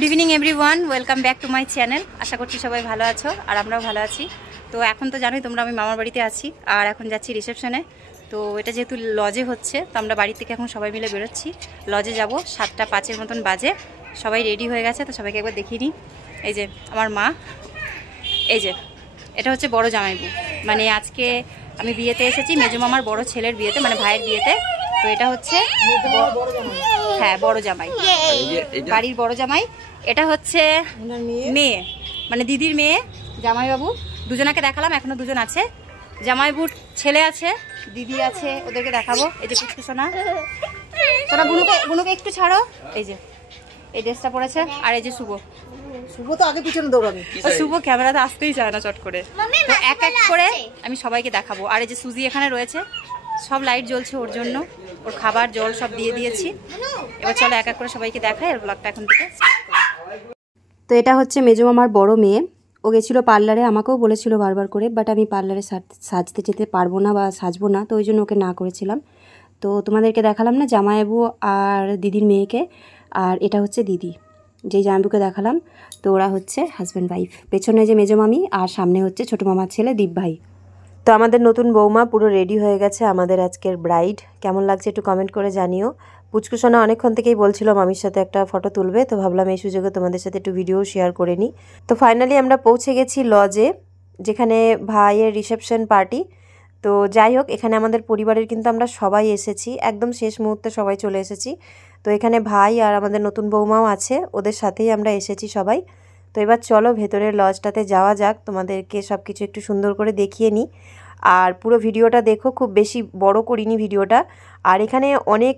Good evening everyone, welcome back to my channel. আশা করছি সবাই ভালো আছো আর আমরাও ভালো আছি। তো এখন তো জানোই তোমরা, আমি মামার বাড়িতে আছি আর এখন যাচ্ছি রিসেপশনে। তো এটা যেহেতু লজে হচ্ছে, তো আমরা বাড়ি থেকে এখন সবাই মিলে বেরোচ্ছি। লজে যাব 7টা 5 মতন বাজে। সবাই রেডি হয়ে গেছে, তো সবাইকে একবার দেখিয়ে নিই। এই যে আমার মা, এই যে এটা হচ্ছে বড় জামাইবু। মানে আজকে আমি বিয়েতে এসেছি, মেজো মামার বড় ছেলের বিয়েতে, মানে ভাইয়ের বিয়েতে। তো এটা হচ্ছে হ্যাঁ বড় জামাই, বাড়ির বড় জামাই। এটা হচ্ছে মেয়ে, মানে দিদির মেয়ে, জামাইবাবু। দুজনাকে দেখালাম, এখনো দুজন আছে। জামাইবুর ছেলে আছে, দিদি আছে, ওদেরকে দেখাবো। এই যে কুচকু সোনা, সোনা বুনুকে একটু ছাড়ো। এই যে এই ড্রেসটা পরেছে, আর এই যে শুভ। শুভ তো আগে পিছনে দৌড়াবে, শুভ ক্যামেরাতে আসতেই চায় না চট করে। তো এক এক করে আমি সবাইকে দেখাবো। আর এই যে সুজি এখানে রয়েছে, সব লাইট জ্বলছে ওর জন্য, ওর খাবার জল সব দিয়ে দিয়েছি। এবার চলো এক এক করে সবাইকে দেখাই, আর ব্লগটা এখন থেকে স্টার্ট করি। তো এটা হচ্ছে মেজো মামার বড় মেয়ে। ও গেছিলো পার্লারে, আমাকেও বলেছিল বারবার করে, বাট আমি পার্লারে সাজতে যেতে পারবো না বা সাজবো না, তো ওই জন্য ওকে না করেছিলাম। তো তোমাদেরকে দেখালাম না জামাইবাবু আর দিদির মেয়েকে, আর এটা হচ্ছে দিদি, যেই জামাইবাবুকে দেখালাম। তো ওরা হচ্ছে হাজব্যান্ড ওয়াইফ। পেছনে যে মেজো মামি, আর সামনে হচ্ছে ছোটো মামার ছেলে দীপ ভাই। তো আমাদের নতুন বৌমা পুরো রেডি হয়ে গেছে, আমাদের আজকের ব্রাইড। কেমন লাগছে একটু কমেন্ট করে জানিও। পুচকুসোনা অনেকক্ষণ থেকেই বলছিল মামির সাথে একটা ফটো তুলবে, তো ভাবলাম এই সুযোগে তোমাদের সাথে একটু ভিডিও শেয়ার করে নিই। তো ফাইনালি আমরা পৌঁছে গেছি লজে, যেখানে ভাইয়ের রিসেপশন পার্টি। তো যাই হোক, এখানে আমাদের পরিবারের কিন্তু আমরা সবাই এসেছি, একদম শেষ মুহূর্তে সবাই চলে এসেছি। তো এখানে ভাই আর আমাদের নতুন বৌমাও আছে, ওদের সাথেই আমরা এসেছি সবাই। তো এবার চলো ভেতরের লজটাতে যাওয়া যাক, তোমাদেরকে সব কিছু একটু সুন্দর করে দেখিয়ে নিই। আর পুরো ভিডিওটা দেখো, খুব বেশি বড় করিনি ভিডিওটা। আর এখানে অনেক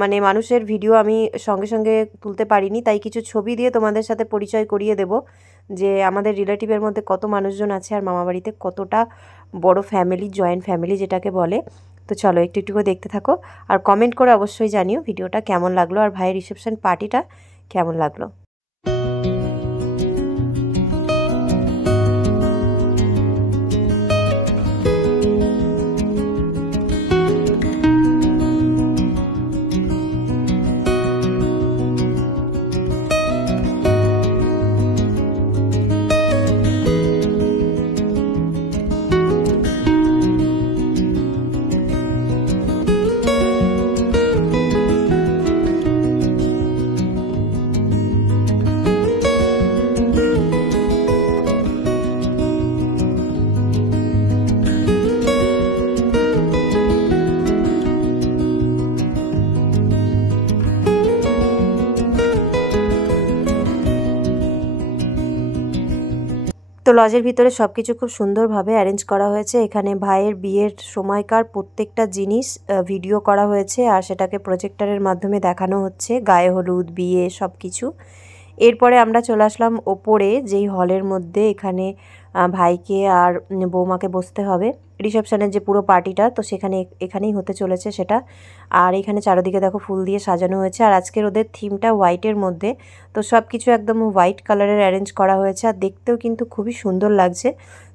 মানে মানুষের ভিডিও আমি সঙ্গে সঙ্গে তুলতে পারিনি, তাই কিছু ছবি দিয়ে তোমাদের সাথে পরিচয় করিয়ে দেব যে আমাদের রিলেটিভের মধ্যে কত মানুষজন আছে, আর মামাবাড়িতে কতটা বড় ফ্যামিলি, জয়েন্ট ফ্যামিলি যেটাকে বলে। তো চলো একটু একটু করে দেখতে থাকো, আর কমেন্ট করে অবশ্যই জানিও ভিডিওটা কেমন লাগলো, আর ভাইয়ের রিসেপশন পার্টিটা কেমন লাগলো। তো লজের ভিতরে সব কিছু খুব সুন্দরভাবে অ্যারেঞ্জ করা হয়েছে। এখানে ভাইয়ের বিয়ের সময়কার প্রত্যেকটা জিনিস ভিডিও করা হয়েছে, আর সেটাকে প্রজেক্টরের মাধ্যমে দেখানো হচ্ছে, গায়ে হলুদ, বিয়ে সব কিছু। এরপরে আমরা চলে আসলাম ওপরে, যেই হলের মধ্যে এখানে ভাইকে আর বৌমাকে বসতে হবে। রিসেপশনের যে পুরো পার্টিটা, তো এখানেই হতে চলেছে সেটা। আর এখানে চারিদিকে দেখো ফুল দিয়ে সাজানো হয়েছে, আর আজকের ওদের থিমটা হোয়াইটের মধ্যে। তো সব কিছু একদম হোয়াইট কালারের অ্যারেঞ্জ করা হয়েছে, আর দেখতেও কিন্তু খুবই সুন্দর লাগছে।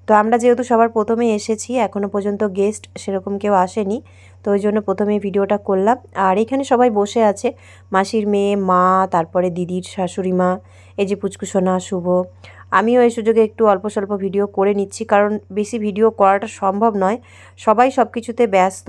তো আমরা যেহেতু সবার প্রথমে এসেছি, এখনও পর্যন্ত গেস্ট সেরকম কেউ আসেনি, তো ওই জন্য প্রথমে ভিডিওটা করলাম। আর এখানে সবাই বসে আছে, মাসির মেয়ে, মা, তারপরে দিদির শাশুড়ি মা, এই যে পুচকুসোনা, শুভ। আমিও এই সুযোগে একটু অল্প স্বল্প ভিডিও করে নিচ্ছি, কারণ বেশি ভিডিও করাটা সম্ভব নয়, সবাই সব কিছুতে ব্যস্ত।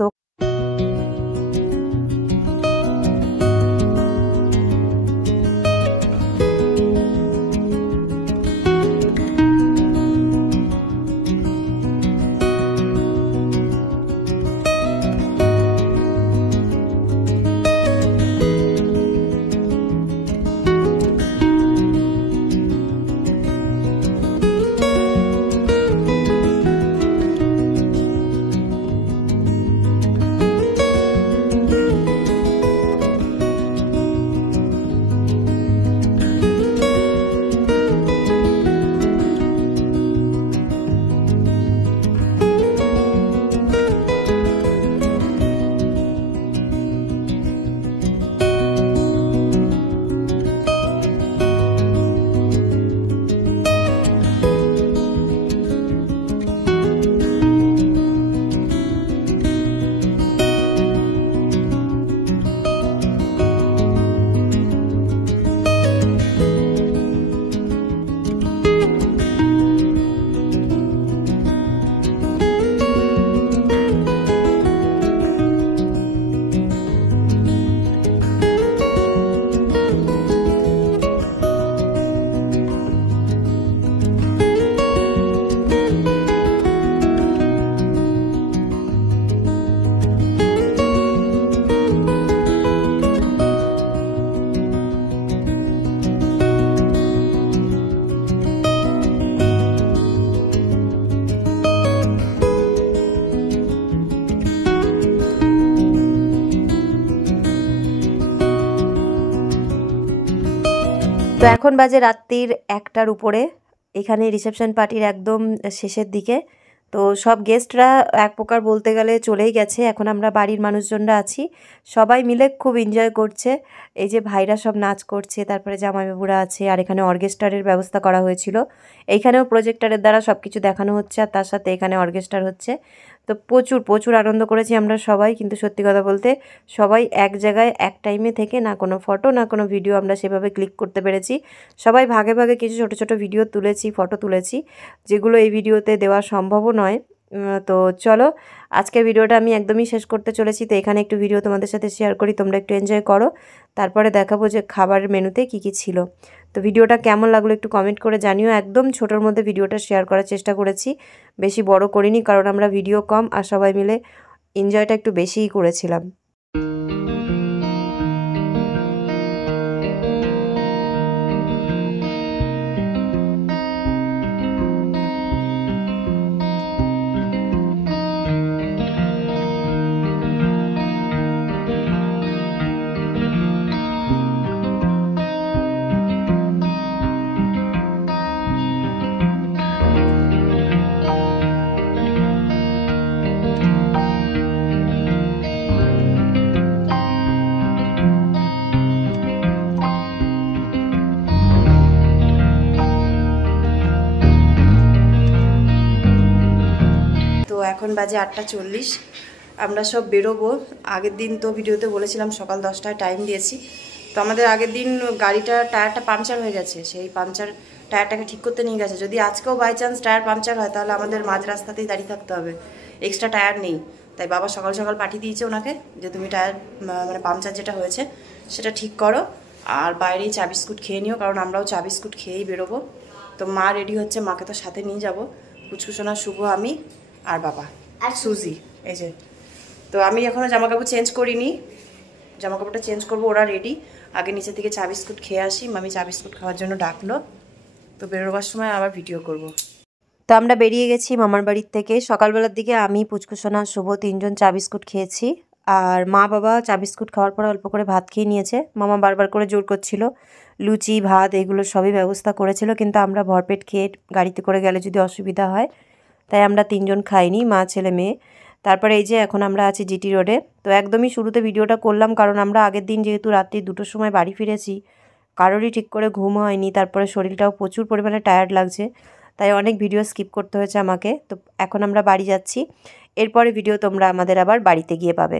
তো এখন বাজে রাত্রির 1টার উপরে। এখানে রিসেপশন পার্টির একদম শেষের দিকে। তো সব গেস্টরা এক প্রকার বলতে গেলে চলেই গেছে, এখন আমরা বাড়ির মানুষজনরা আছি, সবাই মিলে খুব এনজয় করছে। এই যে ভাইরা সব নাচ করছে, তারপরে জামাইবাবুরা আছে, আর এখানে অর্কেস্ট্রারের ব্যবস্থা করা হয়েছিল। এইখানেও প্রজেক্টরের দ্বারা সব কিছু দেখানো হচ্ছে, আর তার সাথে এখানে অর্কেস্ট্রার হচ্ছে। তো প্রচুর প্রচুর আনন্দ করেছি আমরা সবাই, কিন্তু সত্যি কথা বলতে সবাই এক জায়গায় এক টাইমে থেকে না কোনো ফটো না কোনো ভিডিও আমরা সেভাবে ক্লিক করতে পেরেছি। সবাই ভাগে ভাগে কিছু ছোট ছোট ভিডিও তুলেছি, ফটো তুলেছি, যেগুলো এই ভিডিওতে দেওয়া সম্ভবও নয়। তো চলো আজকের ভিডিওটা আমি একদমই শেষ করতে চলেছি। তো এখানে একটু ভিডিও তোমাদের সাথে শেয়ার করি, তোমরা একটু এনজয় করো, তারপরে দেখাবো যে খাবারের মেনুতে কি কি ছিল। তো ভিডিওটা কেমন লাগলো একটু কমেন্ট করে জানিও। একদম ছোটোর মধ্যে ভিডিওটা শেয়ার করার চেষ্টা করেছি, বেশি বড় করিনি, কারণ আমরা ভিডিও কম আর সবাই মিলে এনজয়টা একটু বেশিই করেছিলাম। তো এখন বাজে 8:40, আমরা সব বেরোবো। আগের দিন তো ভিডিওতে বলেছিলাম সকাল 10টায় টাইম দিয়েছি। তো আমাদের আগের দিন গাড়িটা টায়ারটা পাংচার হয়ে গেছে, সেই পাংচার টায়ারটাকে ঠিক করতে নিয়ে গেছে। যদি আজকেও বাই চান্স টায়ার পাংচার হয় তাহলে আমাদের মাঝ রাস্তাতেই দাঁড়িয়ে থাকতে হবে, এক্সট্রা টায়ার নেই। তাই বাবা সকাল সকাল পাঠিয়ে দিয়েছে ওনাকে যে তুমি টায়ার মানে পাংচার যেটা হয়েছে সেটা ঠিক করো, আর বাইরেই চা বিস্কুট খেয়ে নিও, কারণ আমরাও চা বিস্কুট খেয়েই বেরোবো। তো মা রেডি হচ্ছে, মাকে তো সাথে নিয়ে যাবো, কুচকুচোনা, শুভ, আমি আর বাবা আর সুজি। এই যে, তো আমি এখনও জামাকাপড় চেঞ্জ করিনি, জামাকাপড়টা চেঞ্জ করবো, ওরা রেডি। আগে নিচে থেকে চা বিস্কুট খেয়ে আসি, মামি চা বিস্কুট খাওয়ার জন্য ডাকলো, তো বেরোবার সময় আবার ভিডিও করব। তো আমরা বেরিয়ে গেছি মামার বাড়ির থেকে। সকালবেলার দিকে আমি, পুচকুসোনা, শুভ 3জন চা বিস্কুট খেয়েছি, আর মা বাবা চা বিস্কুট খাওয়ার পর অল্প করে ভাত খেয়ে নিয়েছে। মামা বারবার করে জোর করছিল, লুচি ভাত এগুলো সবই ব্যবস্থা করেছিল, কিন্তু আমরা ভরপেট খেয়ে গাড়িতে করে গেলে যদি অসুবিধা হয়, তাই আমরা 3জন খাইনি, মা ছেলে মেয়ে। তারপরে এই যে এখন আমরা আছি জিটি রোডে। তো একদমই শুরুতে ভিডিওটা করলাম, কারণ আমরা আগের দিন যেহেতু রাত্রি 2টোর সময় বাড়ি ফিরেছি, কারোরই ঠিক করে ঘুম হয়নি, তারপরে শরীরটাও প্রচুর পরিমাণে টায়ার্ড লাগছে, তাই অনেক ভিডিও স্কিপ করতে হয়েছে আমাকে। তো এখন আমরা বাড়ি যাচ্ছি, এরপরে ভিডিও তোমরা আমাদের আবার বাড়িতে গিয়ে পাবে।